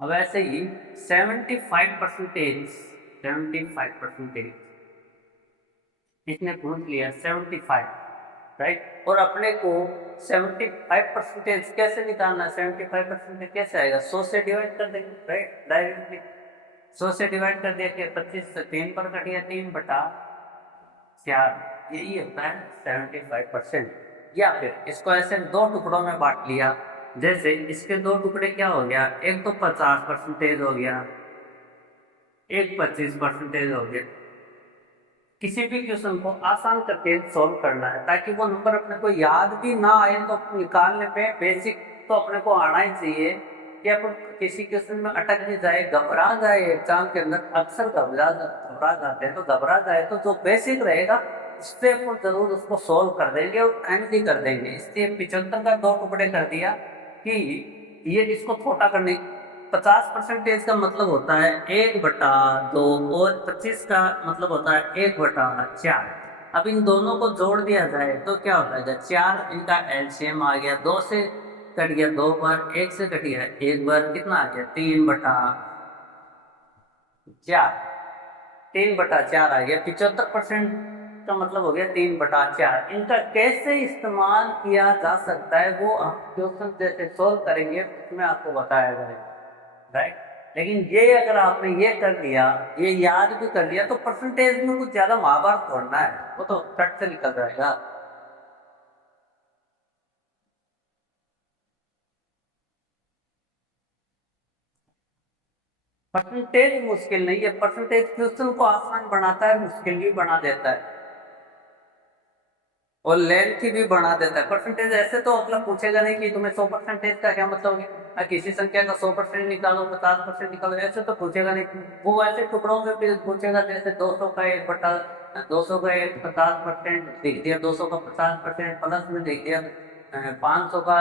अब ऐसे ही 75% इसने पूछ लिया 75, राइट। और अपने को 75% कैसे निकालना है, 75% कैसे आएगा, 100 से डिवाइड कर देंगे, राइट, डायरेक्टली 100 से डिवाइड कर दिया कि 25 से 3 पर कट गया, 3/4, यही होता है 75%। या फिर इसको ऐसे दो टुकड़ों में बांट लिया, जैसे इसके दो टुकड़े क्या हो गया, एक तो 50% हो गया, एक 25% हो गया। किसी भी क्वेश्चन को आसान करके सॉल्व करना है ताकि वो नंबर अपने को याद भी ना आए, तो निकालने पे बेसिक तो अपने को आना ही चाहिए कि अपन किसी क्वेश्चन में अटक नहीं जाए, घबरा जाए। एग्जाम के अंदर अक्सर घबरा जाते हैं, तो घबरा जाए तो जो बेसिक रहेगा उससे अपन जरूर उसको सोल्व कर देंगे और एंड भी कर देंगे। इसलिए 75 का दो टुकड़े कर दिया कि ये इसको छोटा करने, 50% का मतलब होता है 1/2 और 25 का मतलब होता है 1/4। अब इन दोनों को जोड़ दिया जाए तो क्या हो जाएगा, 4, इनका एलसीएम आ गया, 2 से कट गया 2 बार, 1 से कट गया 1 बार, कितना आ गया 3/4, 3/4 आ गया। 75% का मतलब हो गया 3/4। इनका कैसे इस्तेमाल किया जा सकता है वो हम क्वेश्चन जैसे सोल्व करेंगे उसमें आपको बताया जाएगा, राइट। लेकिन ये अगर आपने ये कर लिया, ये याद भी कर लिया, तो परसेंटेज में कुछ ज्यादा महाभारत छोड़ना है, वो तो कट से निकल जाएगा। परसेंटेज मुश्किल नहीं है, परसेंटेज क्वेश्चन को आसान बनाता है, मुश्किल भी बना देता है और लेंथ भी बढ़ा देता है। परसेंटेज ऐसे तो अगला पूछेगा नहीं कि तुम्हें 100% का क्या मतलब है, किसी संख्या का 100% निकालो, 50% निकालो, ऐसे तो पूछेगा नहीं। वो ऐसे टुकड़ों में भी पूछेगा, जैसे 200 का 50% लिख दिया, 200 का 50% प्लस में लिख दिया, 500 का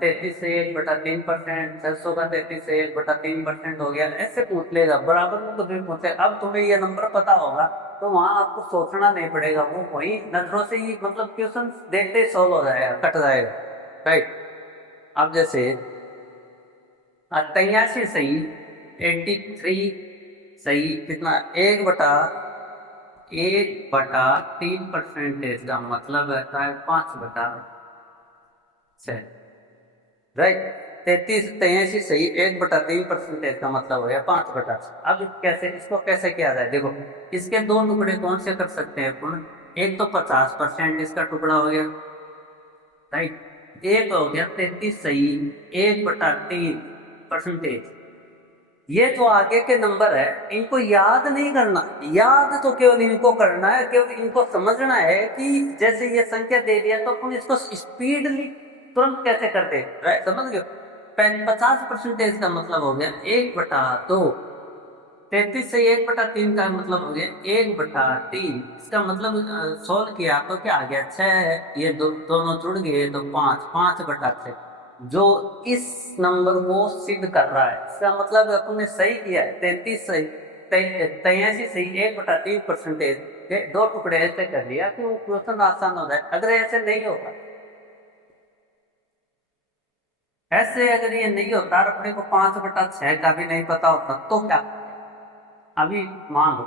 33 से 1/3%, 600 का 33 से 1/3% हो गया, ऐसे पूछ लेगा। बराबर में तो भी पूछे। अब तुम्हें ये नंबर पता होगा तो वहां आपको सोचना नहीं पड़ेगा, वो वही नजरों से ही मतलब क्वेश्चन देखते ही सॉल्व हो जाएगा, कट जाएगा, राइट। अब जैसे 83 सही, 83 सही कितना, 1/3% का मतलब रहता है 5/6, राइट। 83 सही, 1/3% का मतलब हो गया 5/6। अब कैसे, इसको कैसे किया जाए, देखो इसके दो टुकड़े कौन से कर सकते हैं अपन, एक तो 50% इसका टुकड़ा हो गया, राइट, एक हो गया 33 सही, 1/3%। ये जो आगे के नंबर है इनको याद नहीं करना, याद तो केवल इनको करना है, केवल इनको समझना है कि जैसे ये संख्या दे दिया तो अपन इसको स्पीडली तुरंत कैसे करते, राइट, समझ गए। 50% का मतलब हो गया 1/2, 33 से 1/3 का मतलब हो गया 1/3। इसका मतलब सोल्व किया तो क्या आ गया 6, ये दोनों जुड़ गए तो 5, 5/6, जो इस नंबर को सिद्ध कर रहा है। इसका मतलब अपने सही किया है, 33 सही, 83 सही, 1/3% के दो टुकड़े ऐसे कर लिया कि वो क्वेश्चन आसान हो जाए। अगर ऐसे नहीं होगा, ऐसे अगर ये नहीं होता और अपने को 5/6 का भी नहीं पता होता तो क्या, अभी मान लो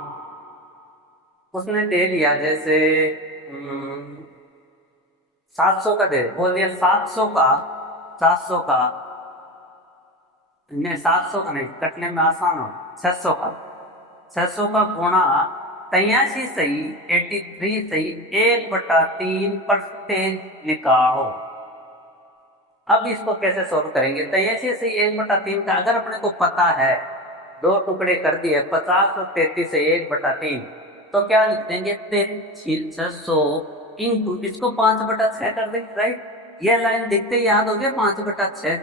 उसने दे दिया जैसे 700 का दे बोल दिया, 700 का नहीं, 700 का नहीं, कटने में आसान हो, 600 का, 600 का गुणा 83 सही, 83 सही, 1/3% निकालो। अब इसको कैसे सोल्व करेंगे, 83 सही 1/3 का अगर अपने को पता है, दो टुकड़े कर दिए 50 और 33 से 1/3, तो क्या लिख देंगे 600 इंटू इसको 5/6 कर देंगे, राइट। यह लाइन देखते ही याद हो गया 5/6,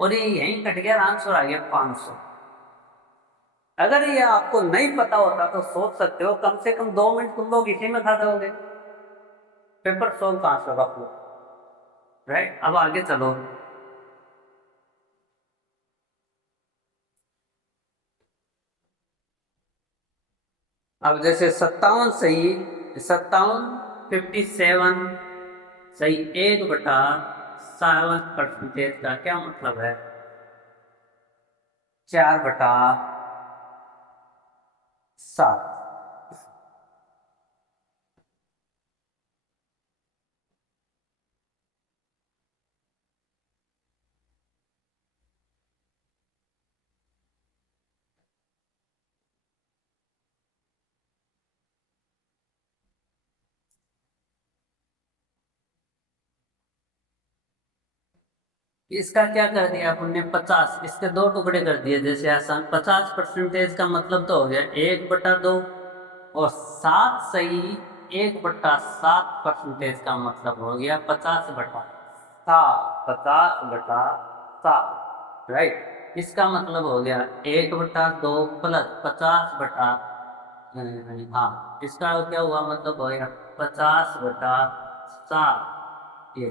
और ये यहीं कट गया, आंसर आ गया 500। अगर ये आपको नहीं पता होता तो सोच सकते हो कम से कम 2 मिनट तुम लोग इसी में खा जाओगे, पेपर सोल्व कहां से रख लो, राइट। अब आगे चलो। अब जैसे 57 सही, 57, 57 सही, 1/7% का क्या मतलब है, 4/7। इसका क्या कर दिया अपन ने, 50, इसके दो टुकड़े कर दिए जैसे आसान। 50% का मतलब तो हो गया 1/2, और 7 सही 1/7% का मतलब हो गया 50/7। 50/7, राइट। इसका मतलब हो गया 1/2 प्लस 50 हाँ, इसका क्या हुआ मतलब हो गया 50/7। ये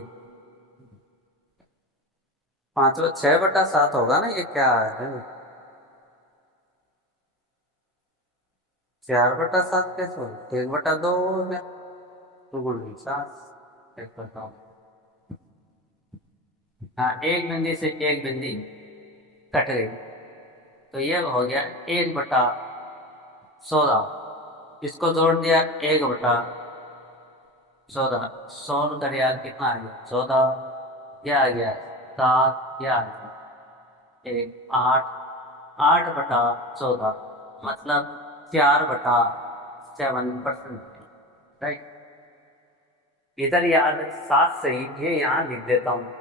6/7 होगा ना, ये क्या है? 4/7 कैसे हो? 1/2 हो गया, तो गुण 7। 1/2, हाँ, एक बिंदी से एक बिंदी कट गई, तो ये हो गया 1/16। इसको जोड़ दिया 1/14, सोल्व करिए कितना आ गया 14, यह आ गया 7, यह आ गया 8। 8/14 मतलब 4/7%, राइट। इधर याद 7 सही, ये यहाँ लिख देता हूँ।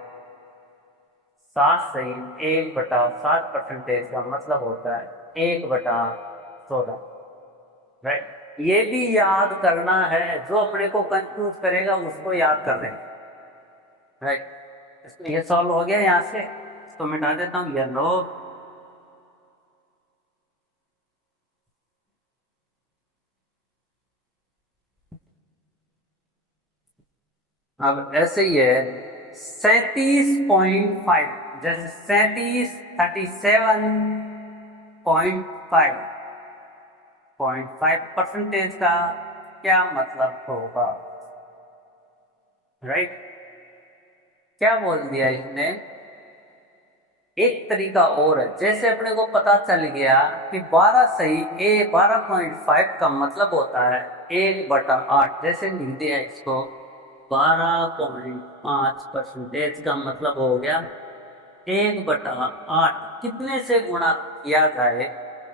7 सही 1/7% का मतलब होता है 1/14, राइट। ये भी याद करना है, जो अपने को कंफ्यूज करेगा उसको याद कर लें, राइट। इसमें ये सॉल्व हो गया, यहाँ से इसको मिटा देता हूँ, ये लो। अब ऐसे ही है 37.5, जैसे 37 37.5 का क्या मतलब होगा, राइट। क्या बोल दिया इसने, एक तरीका और है। जैसे अपने को पता चल गया कि 12 सही 12.5 का मतलब होता है 1/8, जैसे लिख दिया इसको 12.5% का मतलब हो गया 1/8। कितने से गुणा किया जाए,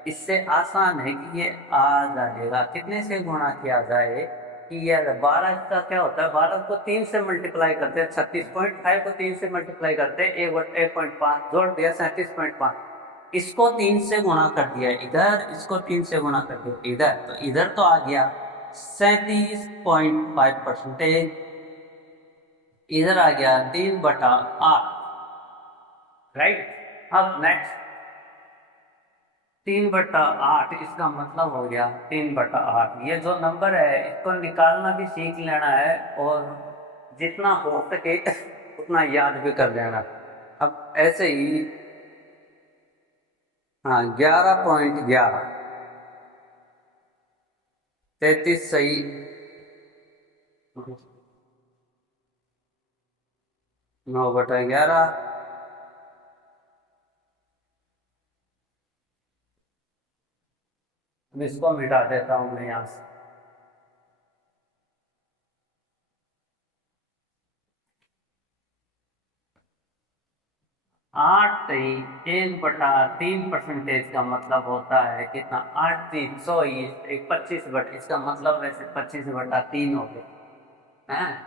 इससे आसान है कि ये आ जाएगा। कितने से गुणा किया जाए कि ये 12 का क्या होता है, 12 को 3 से मल्टीप्लाई करते हैं, 36.5 को 3 से मल्टीप्लाई करते हैं, 1/1.5 जोड़ दिया 37.5। इसको 3 से गुणा कर दिया इधर, इसको 3 से गुणा कर दिया इधर, तो इधर तो आ गया 37.5%, इधर आ गया 3/8, राइट। अब नेक्स्ट 3/8, इसका मतलब हो गया 3/8। ये जो नंबर है इसको निकालना भी सीख लेना है, और जितना हो सके उतना याद भी कर लेना। अब ऐसे ही, हाँ, 11.11, 33 सही 9/11। अब इसको मिटा देता हूँ मैं यहाँ से। 8 सही 1/3% का मतलब होता है कितना, 8×3 100, 25 इसका मतलब वैसे 25/3 हो गए हैं,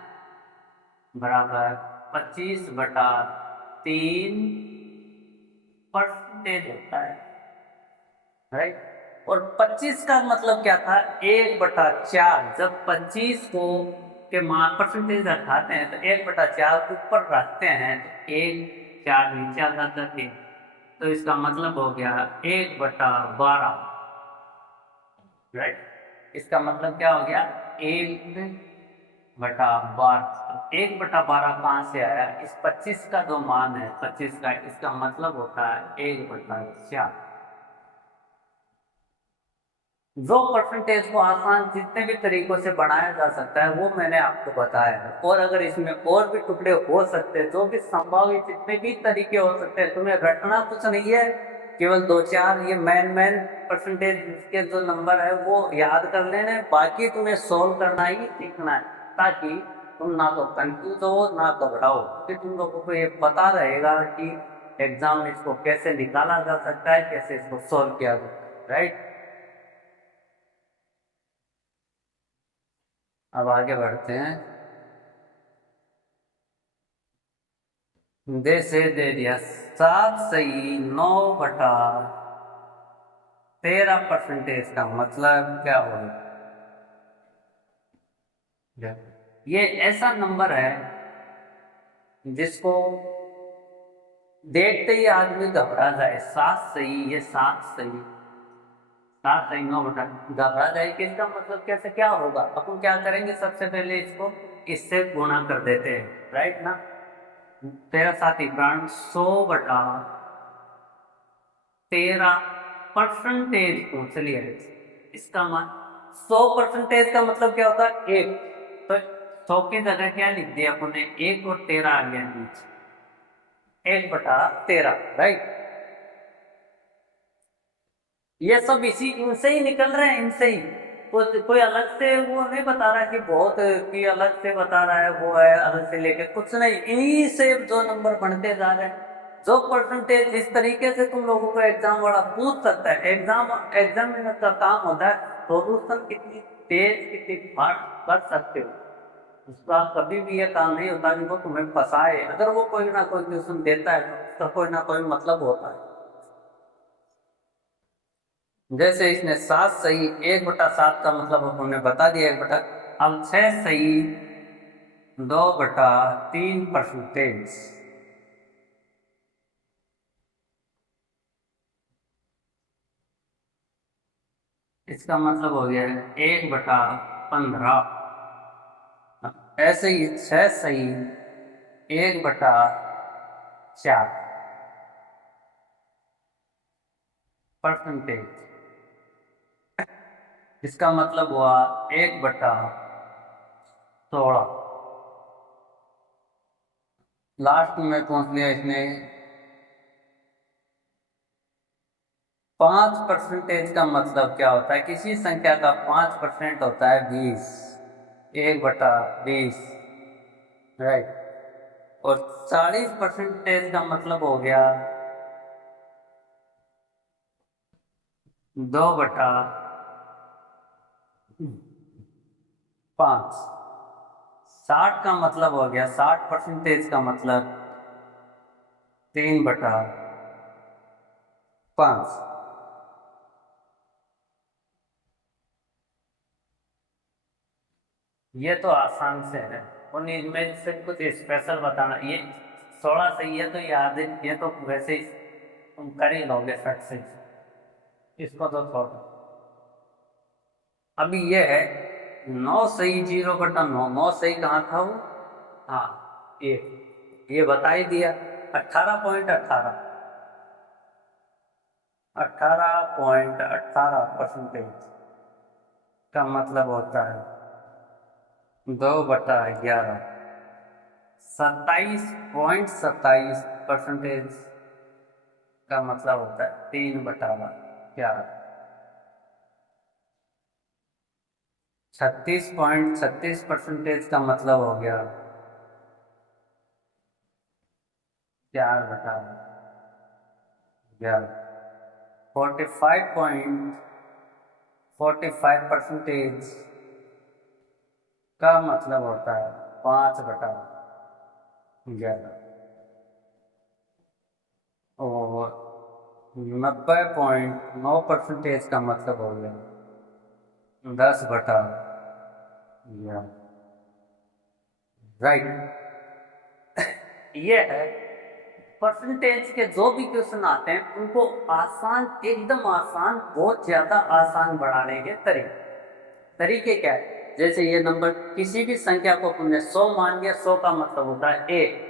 बराबर 25/3% होता है, राइट। और 25 का मतलब क्या था, 1/4। जब 25 को के परसेंटेज रखाते हैं तो 1/4 ऊपर रखते हैं, तो 1/4 नीचे आ जाता है, तो इसका मतलब हो गया 1/12, राइट। इसका मतलब क्या हो गया 1/12। 1/12 कहाँ से आया, इस 25 का जो मान है 25 का, इसका मतलब होता है 1/4। जो परसेंटेज को आसान जितने भी तरीकों से बनाया जा सकता है वो मैंने आपको बताया है, और अगर इसमें और भी टुकड़े हो सकते हैं, जो भी संभावित जितने भी तरीके हो सकते हैं, तुम्हें रटना कुछ नहीं है, केवल दो चार ये मेन परसेंटेज के जो नंबर है वो याद कर लेने, बाकी तुम्हें सोल्व करना ही सीखना है, ताकि तुम ना तो कंफ्यूज हो ना घबराओ, क्योंकि तुम लोगों को ये पता रहेगा कि एग्जाम में इसको कैसे निकाला जा सकता है, कैसे इसको सोल्व किया जा सकता है, राइट। अब आगे बढ़ते हैं। जैसे दे दिया 7 सही 9/13% का मतलब क्या होगा? ये ऐसा नंबर है जिसको देखते ही आदमी घबरा जाए। 7 सही, ये 7 सही 9 घबरा जाए कि इसका मतलब कैसे क्या होगा। अपन क्या करेंगे, सबसे पहले इसको इससे गुणा कर देते हैं, राइट ना। 13×100 पूछ लिया है। इसका मान 100% का मतलब क्या होता है? एक। तो 100 की जगह क्या लिख दिया अपन ने? 1 और 13 आ गया नीचे, 1/13, राइट। ये सब इसी इनसे ही निकल रहे हैं, इनसे ही। कोई अलग से वो नहीं बता रहा कि बहुत कि अलग से बता रहा है, वो है अलग से लेके कुछ नहीं, इन्हीं से जो नंबर बढ़ते जा रहे हैं। जो परसेंटेज इस तरीके से तुम लोगों को एग्जाम वाला पूछ सकता है। एग्जामिनर का काम होता है सोल्यूशन कितनी तेज कितनी फास्ट कर सकते हो। उसका कभी भी ये काम नहीं होता कि वो तुम्हें फंसाए। अगर वो कोई ना कोई क्वेश्चन देता है तो उसका कोई ना कोई मतलब होता है। जैसे इसने 7 सही 1/7 का मतलब हमने बता दिया 1/। अब 6 सही 2/3%। इसका मतलब हो गया 1/15। ऐसे ही 6 सही 1/4%। इसका मतलब हुआ 1/16। लास्ट में पहुंच लिया इसने। 5% का मतलब क्या होता है? किसी संख्या का 5% होता है 20, 1/20, राइट। और 40% का मतलब हो गया 2/5। 60 का मतलब हो गया 60% का मतलब 3/5। ये तो आसान से है, और इनमें से कुछ स्पेशल बताना। ये 16 सही है तो याद है, ये तो वैसे ही तुम कर ही लोगे फट से। इसको तो छोड़ दो। अभी ये है 9 सही 0/9। 9 सही कहाँ था वो? हाँ, ये बता ही दिया। 18.18, 18.18% का मतलब होता है 2/11। 27.27% का मतलब होता है 3/11। 36.36% का मतलब हो गया 4/11। 45.45% का मतलब होता है 5/11। और 90.9% का मतलब हो गया 10/11, राइट। ये है परसेंटेज के जो भी क्वेश्चन आते हैं उनको आसान, एकदम आसान, बहुत ज्यादा आसान बढ़ाने के तरीके क्या है? जैसे ये नंबर, किसी भी संख्या को तुमने 100 मान लिया, 100 का मतलब होता है एक।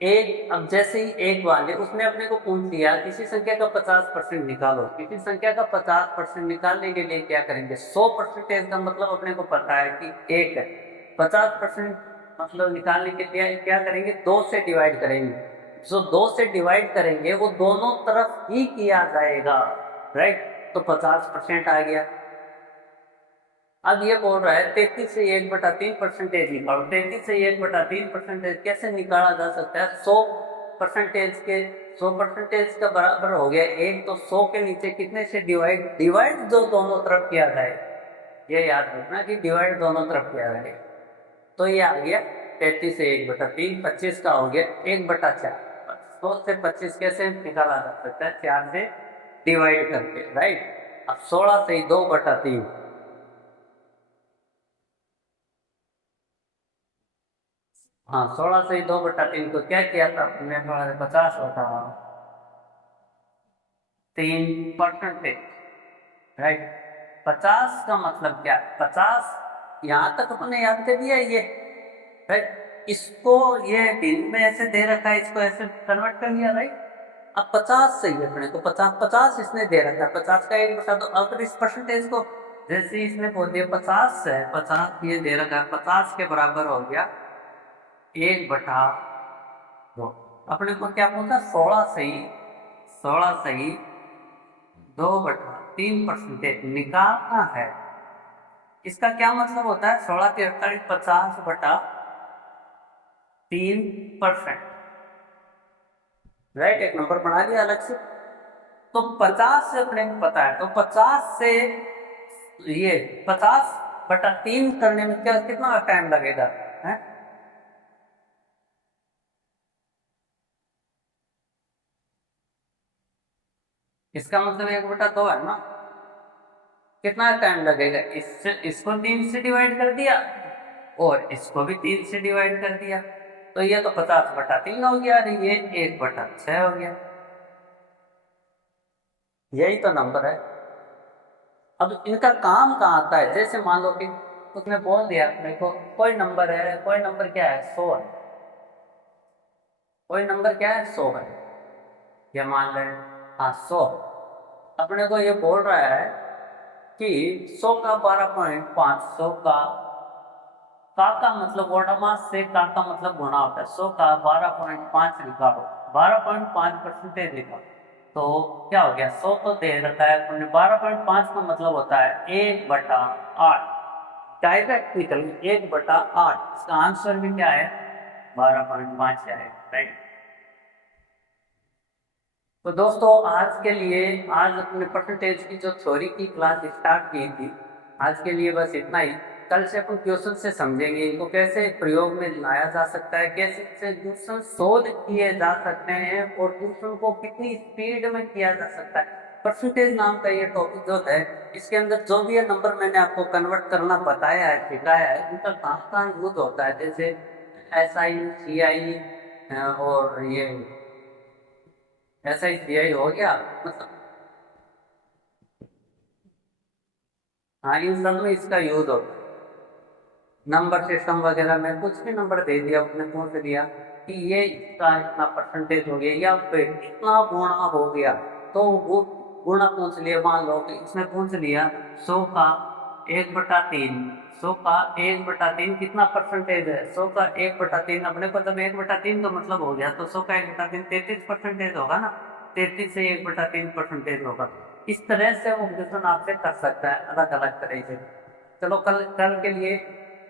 एक, अब जैसे ही एक वाले उसने अपने को पूछ लिया किसी संख्या का 50% निकालो। किसी संख्या का 50% निकालने के लिए क्या करेंगे? 100% का मतलब अपने को पता है कि एक है। 50% मतलब निकालने के लिए क्या करेंगे? 2 से डिवाइड करेंगे। जो 2 से डिवाइड करेंगे वो दोनों तरफ ही किया जाएगा, राइट। तो 50% आ गया। अब ये बोल रहा है 33 से 1/3 परसेंटेज निकालो। 33 से 1/3 परसेंटेज कैसे निकाला जा सकता है? 100 परसेंटेज का बराबर हो गया 1, तो 100 के नीचे कितने से डिवाइड जो दोनों तरफ किया जाए, ये याद रखना कि डिवाइड दोनों तरफ किया जाए। तो ये आ गया 33 से 1/3, 25 का हो गया 1/4। 100 से 25 कैसे निकाला जा सकता है? 4 से डिवाइड करके, राइट। अब 16 से 2/3, हाँ 16 से 2/3 को क्या किया था हमने? 50/3%, राइट। 50 का मतलब क्या? 50 यहाँ तक अपने याद कर दिया ये, राइट। इसको ये दिन में ऐसे दे रखा है, इसको ऐसे कन्वर्ट कर लिया, राइट। अब 50 सही है अपने को, 50 इसने दे रखा है, 50 का 1/2। तो अगर इस परसेंटेज को जैसे इसने बोल दिया 50 है, 50 ये दे रखा है, 50 के बराबर हो गया 1/2। अपने को क्या पूछा? 16 सही 2/3% निकालना है। इसका क्या मतलब होता है? 16 के 48, 50/3%, राइट। एक नंबर बना लिया अलग से। तो 50 से अपने को पता है, तो 50 से ये 50/3 करने में क्या कितना टाइम लगेगा है? इसका मतलब 1/2 है ना। कितना टाइम लगेगा? इससे इसको 3 से डिवाइड कर दिया और इसको भी 3 से डिवाइड कर दिया, तो ये तो 50/3 हो गया और ये 1/6 हो गया। यही तो नंबर है। अब इनका काम कहाँ आता है? जैसे मान लो कि उसने बोल दिया मेरे को कोई नंबर है, कोई नंबर क्या है? 100 है। कोई नंबर क्या है? 100 है। ये मान लें, हाँ 100। अपने को ये बोल रहा है कि 100 का 12.5, 100 का मतलब ओडामास से का मतलब गुणा होता है। 100 का 12.5 निकालो, 12.5% निकालो, तो क्या हो गया? 100 तो दे रखा है अपने, 12.5 का मतलब होता है 1/8। डायरेक्ट निकल 1/8। इसका आंसर भी क्या है? 12.5 है, राइट। तो दोस्तों आज के लिए, आज अपने परसेंटेज की जो थ्योरी की क्लास स्टार्ट की थी, आज के लिए बस इतना ही। कल से अपन क्वेश्चन से समझेंगे इनको कैसे प्रयोग में लाया जा सकता है, कैसे से क्वेश्चन सोल्व किए जा सकते हैं और क्वेश्चन को कितनी स्पीड में किया जा सकता है। परसेंटेज नाम का ये टॉपिक जो है, इसके अंदर जो भी ये नंबर मैंने आपको कन्वर्ट करना बताया है, सिखाया है, उनका कहाँ कहाँ यूज होता है, जैसे SI CI और ये SI CI हो गया, मतलब हाँ इन सब में इसका यूज होता है। नंबर सिस्टम वगैरह में कुछ भी नंबर दे दिया, उसने पूछ दिया कि ये इसका इतना परसेंटेज हो गया या फिर इतना गुणा हो गया, तो वो गुणा पूछ लिया। मान लो कि इसने पूछ लिया 100 का 1/3, 100 का 1/3 कितना परसेंटेज है? 100 का 1/3 अपने को जब 1/3 तो मतलब हो गया, तो 100 का 1/3 33% होगा ना। 33 से 1/3% होगा। इस तरह से वो क्वेश्चन आपसे कर सकता है अलग अलग तरह से। चलो कल कल के लिए,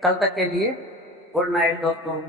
कल तक के लिए गुड नाइट दोस्तों।